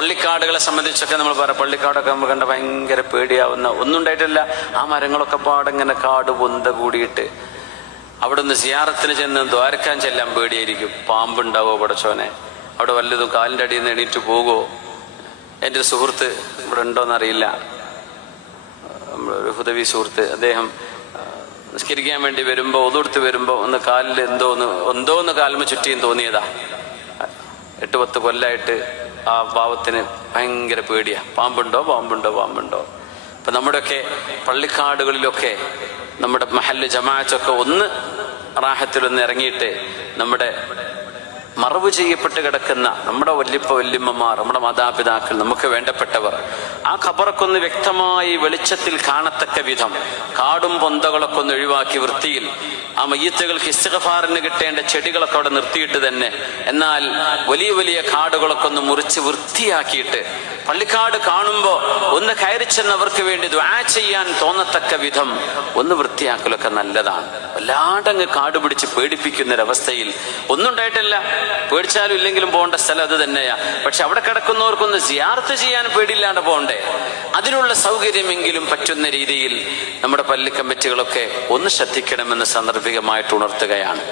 പള്ളിക്കാടുകളെ സംബന്ധിച്ചൊക്കെ നമ്മൾ പറയാം, പള്ളിക്കാടൊക്കെ നമ്മൾ കണ്ട ഭയങ്കര പേടിയാവുന്ന ഒന്നും ഉണ്ടായിട്ടില്ല. ആ മരങ്ങളൊക്കെ പാടിങ്ങനെ കാട് പൊന്ത കൂടിയിട്ട് അവിടെ നിന്ന് സിയാറത്തിന് ചെന്ന് ദ്വാരക്കാൻ ചെല്ലാൻ പേടിയായിരിക്കും. പാമ്പുണ്ടാവോ പടച്ചോനെ, അവിടെ വല്ലതും കാലിൻ്റെ അടിയിൽ നിന്ന് എണീറ്റ് പോകുമോ. എൻ്റെ ഒരു സുഹൃത്ത് ഇവിടെ ഉണ്ടോയെന്നറിയില്ല, നമ്മളൊരു ഹുദവി സുഹൃത്ത്, അദ്ദേഹം നിസ്കരിക്കാൻ വേണ്ടി വരുമ്പോൾ ഒതുകൊടുത്ത് വരുമ്പോൾ ഒന്ന് കാലിൽ എന്തോന്ന് കാലിന് ചുറ്റിയും തോന്നിയതാ. 8-10 കൊല്ലമായിട്ട് ആ പാവത്തിന് ഭയങ്കര പേടിയാ, പാമ്പുണ്ടോ. ഇപ്പം നമ്മുടെയൊക്കെ പള്ളിക്കാടുകളിലൊക്കെ നമ്മുടെ മഹല്ല് ജമാഅത്തൊക്കെ ഒന്ന് റാഹത്തിലൊന്ന് ഇറങ്ങിയിട്ട് നമ്മുടെ മറവ് ചെയ്യപ്പെട്ട് കിടക്കുന്ന നമ്മുടെ വല്യമ്മമാർ, നമ്മുടെ മാതാപിതാക്കൾ, നമുക്ക് വേണ്ടപ്പെട്ടവർ, ആ ഖബറൊക്കെ ഒന്ന് വ്യക്തമായി വെളിച്ചത്തിൽ കാണത്തക്ക വിധം കാടും പൊന്തകളൊക്കെ ഒന്ന് ഒഴിവാക്കി വൃത്തിയിൽ ആ മയ്യത്തുകൾക്ക് ഇസ്തിഗ്ഫാറിന് കിട്ടേണ്ട ചെടികളൊക്കെ അവിടെ നിർത്തിയിട്ട് തന്നെ, എന്നാൽ വലിയ വലിയ കാടുകളൊക്കെ ഒന്ന് മുറിച്ച് വൃത്തിയാക്കിയിട്ട് പള്ളിക്കാട് കാണുമ്പോൾ ഒന്ന് കയറി ചെന്നവർക്ക് വേണ്ടി ദുആ ചെയ്യാൻ തോന്നത്തക്ക വിധം ഒന്ന് വൃത്തിയാക്കലൊക്കെ നല്ലതാണ്. വല്ലാണ്ടങ്ങ് കാട് പിടിച്ച് പേടിപ്പിക്കുന്നൊരവസ്ഥയിൽ ഒന്നും ഉണ്ടായിട്ടില്ല. പേടിച്ചാലും ഇല്ലെങ്കിലും പോകേണ്ട സ്ഥലം അത് തന്നെയാ. പക്ഷെ അവിടെ കിടക്കുന്നവർക്കൊന്ന് സിയാറത്ത് ചെയ്യാൻ പേടിയില്ലാണ്ട് പോകണ്ടേ? അതിനുള്ള സൗകര്യമെങ്കിലും പറ്റുന്ന രീതിയിൽ നമ്മുടെ പള്ളി കമ്മിറ്റികളൊക്കെ ഒന്ന് ശ്രദ്ധിക്കണമെന്ന് സാന്ദർഭികമായിട്ട് ഉണർത്തുകയാണ്.